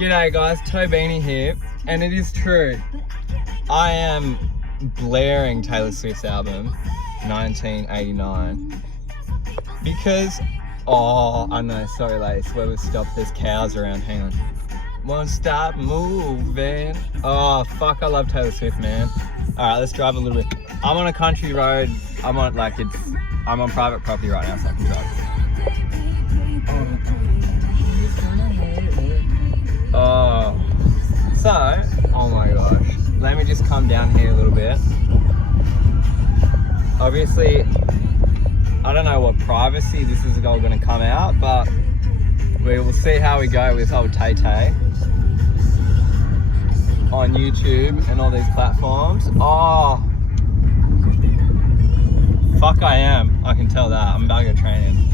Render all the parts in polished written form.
G'day guys, Tobini here, and it is true. I am blaring Taylor Swift's album, 1989, because, I know, sorry Lace, where we've stopped, there's cows around, hang on. Won't stop moving. Oh, fuck, I love Taylor Swift, man. Alright, let's drive a little bit. I'm on a country road, I'm on private property right now, so I can drive. Oh my gosh, let me just come down here a little bit. Obviously, I don't know what privacy this is all going to come out, but we will see how we go with old Tay Tay on YouTube and all these platforms. Oh, fuck I am, I can tell that. I'm about to go training.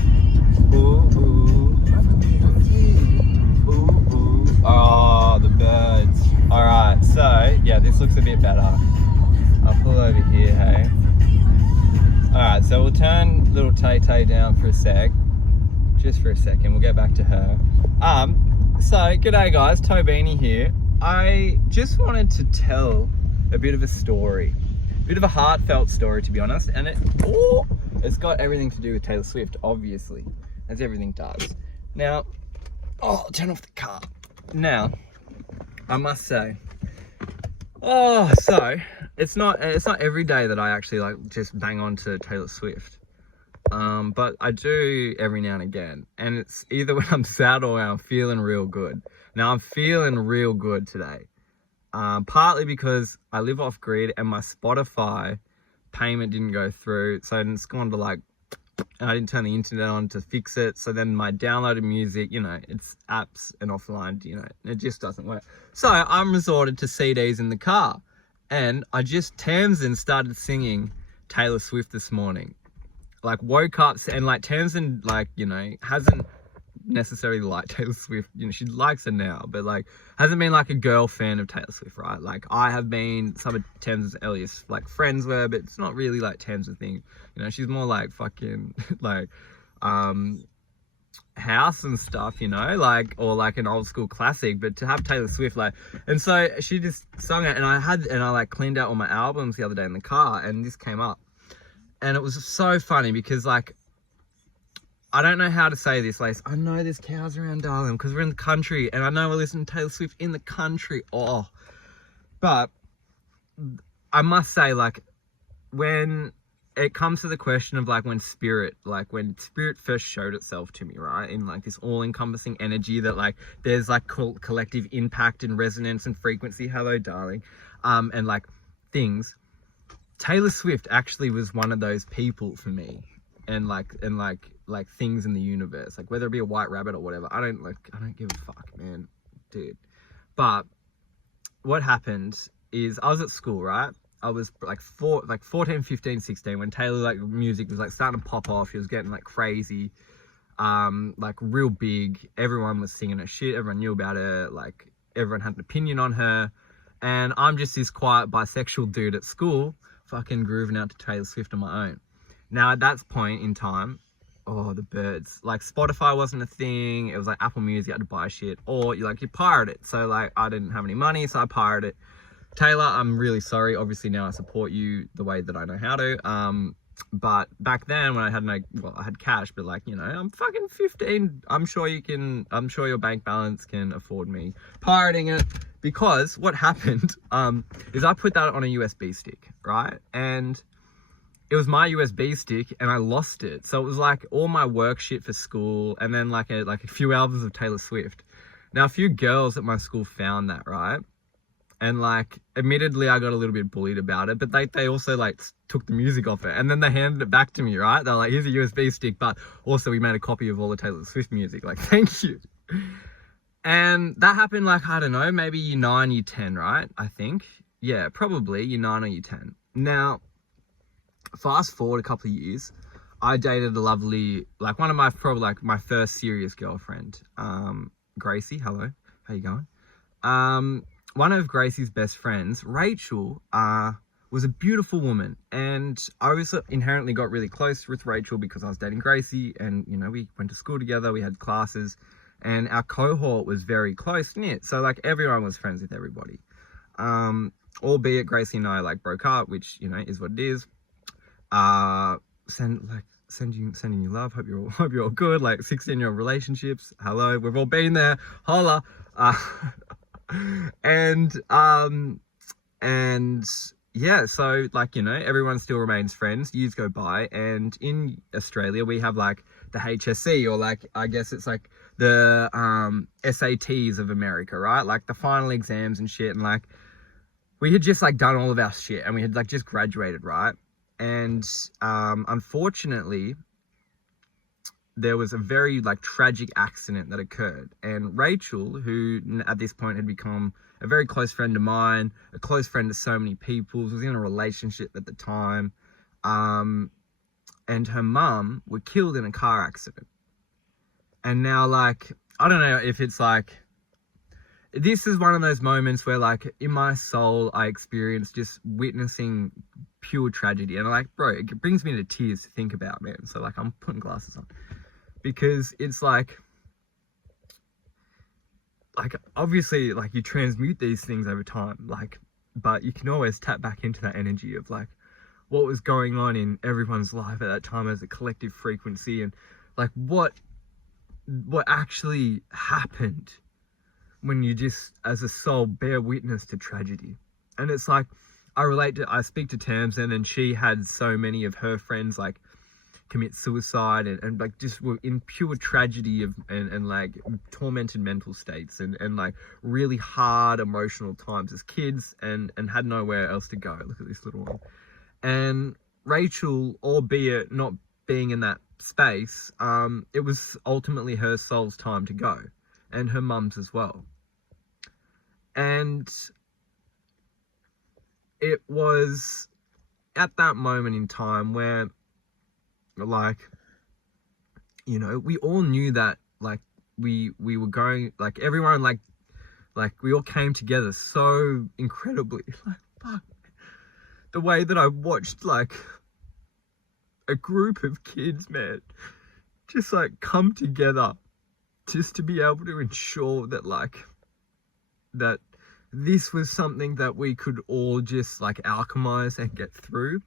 Oh, the birds. Alright, so, yeah, this looks a bit better. I'll pull over here, hey. Alright, so we'll turn little Tay Tay down for a sec. Just for a second, we'll get back to her. So, g'day guys, Tobini here. I just wanted to tell a bit of a story. A bit of a heartfelt story, to be honest. And it's got everything to do with Taylor Swift, obviously. As everything does. Now, turn off the car. Now, I must say, so it's not every day that I actually like just bang on to Taylor Swift, but I do every now and again, and it's either when I'm sad or when I'm feeling real good. Now I'm feeling real good today, partly because I live off grid and my Spotify payment didn't go through, so it's gone to like. And I didn't turn the internet on to fix it, so then my downloaded music, it's apps and offline, it just doesn't work. So I'm resorted to CDs in the car, and Tamsin started singing Taylor Swift this morning. Like, woke up, and like Tamsin, like, hasn't necessarily liked Taylor Swift, she likes her now, but like hasn't been like a girl fan of Taylor Swift, right? Like I have been some of Tamsin's earliest like friends were, but it's not really like Tamsin's thing, she's more like fucking like house and stuff, like, or like an old school classic. But to have Taylor Swift, like, and so she just sung it, and I like cleaned out all my albums the other day in the car, and this came up, and it was so funny because like, I don't know how to say this, Lace. I know there's cows around, darling, because we're in the country, and I know we're listening to Taylor Swift in the country. But I must say, like, when it comes to the question of like when spirit first showed itself to me, right, in like this all-encompassing energy that like there's like collective impact and resonance and frequency. Hello, darling, and like things. Taylor Swift actually was one of those people for me, and like things in the universe, like whether it be a white rabbit or whatever. I don't give a fuck, man, dude. But what happened is I was at school, right? I was like 14, 15, 16 when Taylor like music was like starting to pop off. She was getting like crazy, like real big. Everyone was singing her shit. Everyone knew about her. Like everyone had an opinion on her. And I'm just this quiet bisexual dude at school, fucking grooving out to Taylor Swift on my own. Now at that point in time, the birds, like Spotify wasn't a thing. It was like Apple Music, you had to buy shit, or you pirate it. So like I didn't have any money, so I pirated it. Taylor, I'm really sorry. Obviously now I support you the way that I know how to. But back then when I had cash, but like, I'm fucking 15. I'm sure your bank balance can afford me pirating it, because what happened is I put that on a USB stick, right? And it was my USB stick, and I lost it. So it was like all my work shit for school, and then like a few albums of Taylor Swift. Now a few girls at my school found that, right? And like, admittedly, I got a little bit bullied about it, but they also like took the music off it, and then they handed it back to me, right? They're like, here's a USB stick, but also we made a copy of all the Taylor Swift music. Like, thank you. And that happened like, I don't know, maybe year 9, year 10, right? I think. Yeah, probably year 9 or year 10. Now, fast forward a couple of years, I dated a lovely, like one of my, probably like my first serious girlfriend, Gracie. Hello, how you going? One of Gracie's best friends, Rachel, was a beautiful woman, and I also inherently got really close with Rachel because I was dating Gracie, and we went to school together, we had classes, and our cohort was very close knit. So like everyone was friends with everybody. Albeit Gracie and I like broke up, which, you know, is what it is. Sending you love. Hope you're all good. Like 16-year-old relationships. Hello, we've all been there. Holla. And yeah, so like, you know, everyone still remains friends. Years go by, and in Australia we have like the HSC, or like, I guess it's like the SATs of America, right? Like the final exams and shit. And like, we had just like done all of our shit, and we had like just graduated, right? And unfortunately, there was a very like tragic accident that occurred, and Rachel, who at this point had become a very close friend of mine, a close friend to so many people, was in a relationship at the time, and her mum were killed in a car accident. And now, like, I don't know if it's like, this is one of those moments where like in my soul I experienced just witnessing pure tragedy, and like, bro, it brings me to tears to think about, man. So like, I'm putting glasses on, because it's like obviously like you transmute these things over time, like, but you can always tap back into that energy of like what was going on in everyone's life at that time as a collective frequency, and like what actually happened when you just as a soul bear witness to tragedy. And it's like, I speak to Tamsin, and she had so many of her friends like commit suicide, and like just were in pure tragedy of and like tormented mental states, and like really hard emotional times as kids, and had nowhere else to go. Look at this little one. And Rachel, albeit not being in that space, it was ultimately her soul's time to go, and her mum's as well. And it was at that moment in time where, like, you know, we all knew that like we were going, like everyone like we all came together so incredibly. Like, fuck, the way that I watched like a group of kids, man, just like come together just to be able to ensure that like that this was something that we could all just like alchemize and get through.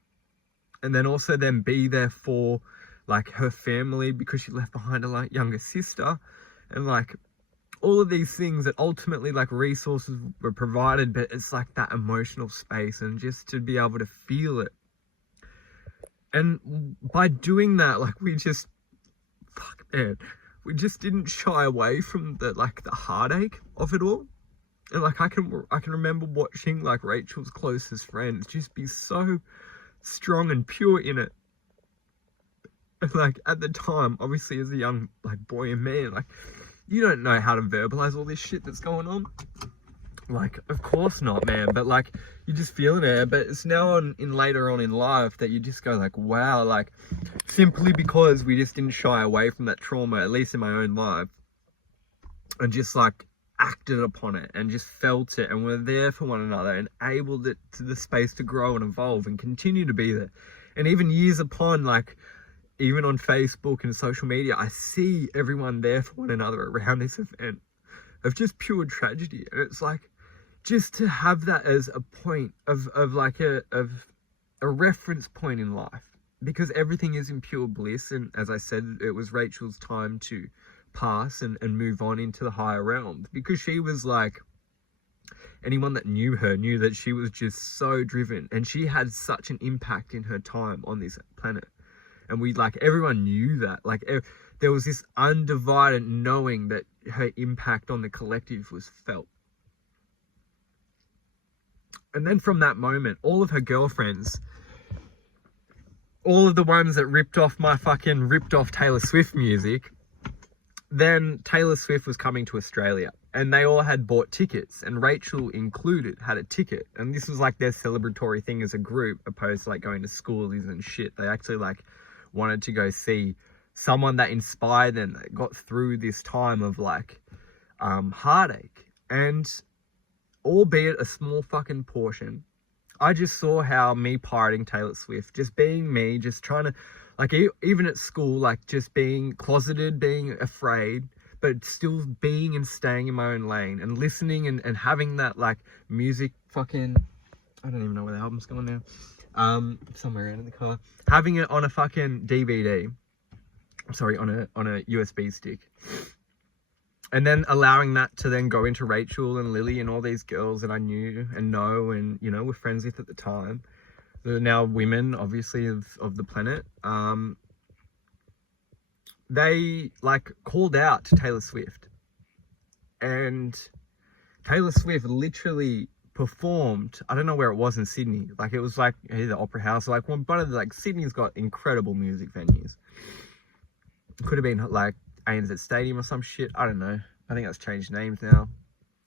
And then also then be there for like her family, because she left behind a like younger sister, and like all of these things that ultimately like resources were provided, but it's like that emotional space, and just to be able to feel it. And by doing that, like we just didn't shy away from the like the heartache of it all. And like I can remember watching like Rachel's closest friends just be so strong and pure in it. And like at the time, obviously as a young like boy and man, like you don't know how to verbalize all this shit that's going on. Like, of course not, man. But like you're just feeling it. But it's now in later on in life that you just go like, wow, like simply because we just didn't shy away from that trauma, at least in my own life, and just like acted upon it and just felt it, and we're there for one another, and able to the space to grow and evolve and continue to be there. And even years upon, like even on Facebook and social media, I see everyone there for one another around this event of just pure tragedy. And it's like, just to have that as a point of like a reference point in life, because everything is in pure bliss. And as I said, it was Rachel's time to pass and move on into the higher realms, because she was like, anyone that knew her knew that she was just so driven, and she had such an impact in her time on this planet. And we like, everyone knew that, like there was this undivided knowing that her impact on the collective was felt. And then from that moment, all of her girlfriends, all of the ones that ripped off Taylor Swift music, then Taylor Swift was coming to Australia, and they all had bought tickets, and Rachel included had a ticket. And this was like their celebratory thing as a group, opposed to like going to schoolies and shit. They actually like wanted to go see someone that inspired them, that got through this time of like heartache. And albeit a small fucking portion, I just saw how me pirating Taylor Swift, just being me, just trying to, like, even at school, like, just being closeted, being afraid, but still being and staying in my own lane and listening and having that like music fucking, I don't even know where the album's going now. Somewhere around in the car. Having it on a fucking DVD. Sorry, on a USB stick. And then allowing that to then go into Rachel and Lily and all these girls that I knew and know and, you know, were friends with at the time. They're now women, obviously, of the planet. They, like, called out to Taylor Swift. And Taylor Swift literally performed, I don't know where it was in Sydney. Like, it was, like, the Opera House. Like, one of the, like, Sydney's got incredible music venues. It could have been, like, ANZ Stadium or some shit. I don't know. I think that's changed names now.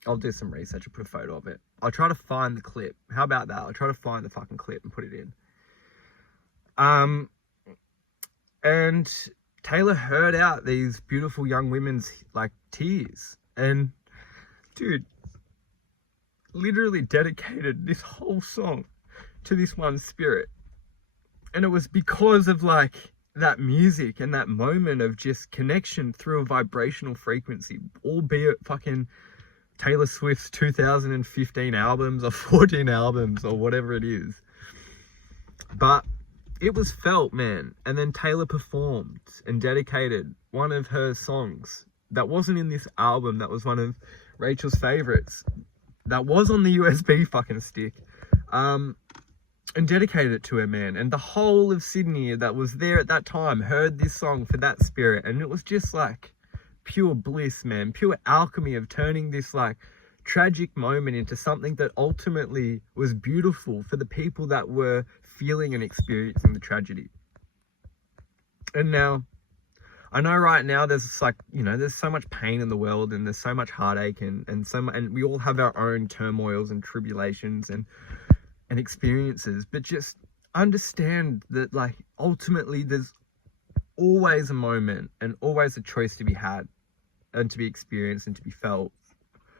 I'll do some research and put a photo of it. I'll try to find the clip. How about that? I'll try to find the fucking clip and put it in. And Taylor heard out these beautiful young women's like tears, and dude, literally dedicated this whole song to this one spirit. And it was because of like that music and that moment of just connection through a vibrational frequency, albeit fucking Taylor Swift's 2015 albums or 14 albums or whatever it is. But it was felt, man. And then Taylor performed and dedicated one of her songs that wasn't in this album, that was one of Rachel's favorites, that was on the USB fucking stick, and dedicated it to her, man. And the whole of Sydney that was there at that time heard this song for that spirit, and it was just like pure bliss, man, pure alchemy of turning this like tragic moment into something that ultimately was beautiful for the people that were feeling and experiencing the tragedy. And now I know right now there's like, you know, there's so much pain in the world and there's so much heartache and we all have our own turmoils and tribulations and experiences, but just understand that like ultimately there's always a moment and always a choice to be had and to be experienced and to be felt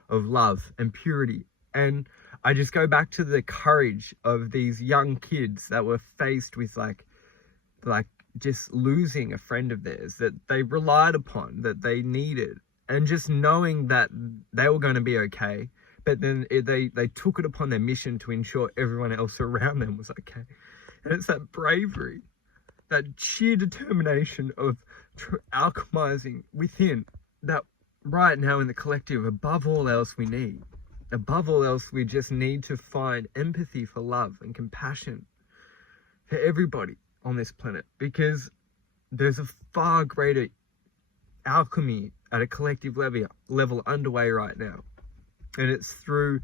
of love and purity. And I just go back to the courage of these young kids that were faced with like just losing a friend of theirs that they relied upon, that they needed, and just knowing that they were going to be okay. But then they took it upon their mission to ensure everyone else around them was okay. And it's that bravery, that sheer determination of alchemizing within, that right now in the collective, above all else we need. Above all else, we just need to find empathy for love and compassion for everybody on this planet, because there's a far greater alchemy at a collective level underway right now. And it's through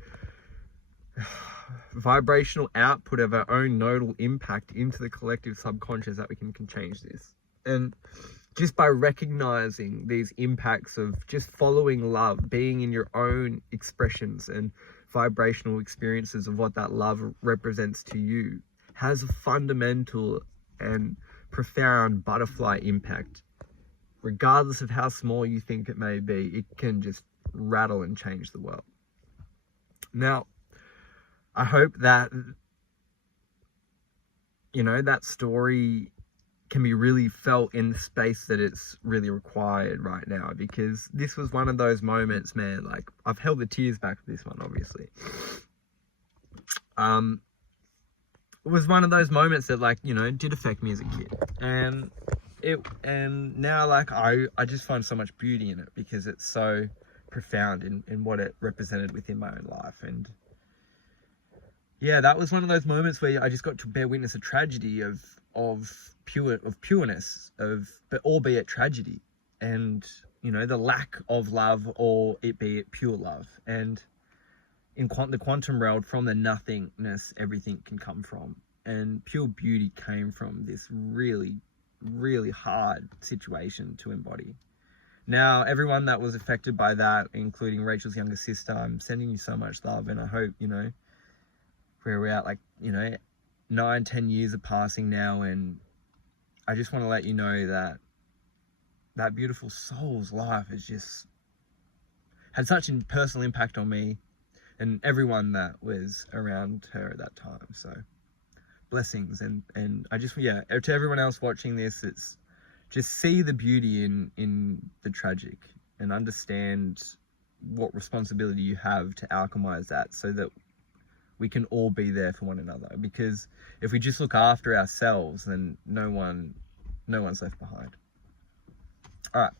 vibrational output of our own nodal impact into the collective subconscious that we can change this. And just by recognizing these impacts of just following love, being in your own expressions and vibrational experiences of what that love represents to you, has a fundamental and profound butterfly impact. Regardless of how small you think it may be, it can just rattle and change the world. Now, I hope that, you know, that story can be really felt in the space that it's really required right now, because this was one of those moments, man. Like, I've held the tears back for this one, obviously. It was one of those moments that, like, you know, did affect me as a kid, and now like I just find so much beauty in it, because it's so profound in what it represented within my own life. And yeah, that was one of those moments where I just got to bear witness a tragedy of pureness, but albeit tragedy, and, you know, the lack of love, or it be it pure love. And in the quantum realm, from the nothingness, everything can come from, and pure beauty came from this really, really hard situation to embody. Now, everyone that was affected by that, including Rachel's younger sister, I'm sending you so much love, and I hope, you know, where we're at, like, you know, 9-10 years are passing now, and I just want to let you know that that beautiful soul's life has just had such a personal impact on me and everyone that was around her at that time. So blessings, and I just, yeah, to everyone else watching this, it's just see the beauty in the tragic, and understand what responsibility you have to alchemize that, so that we can all be there for one another. Because if we just look after ourselves, then no one's left behind. All right.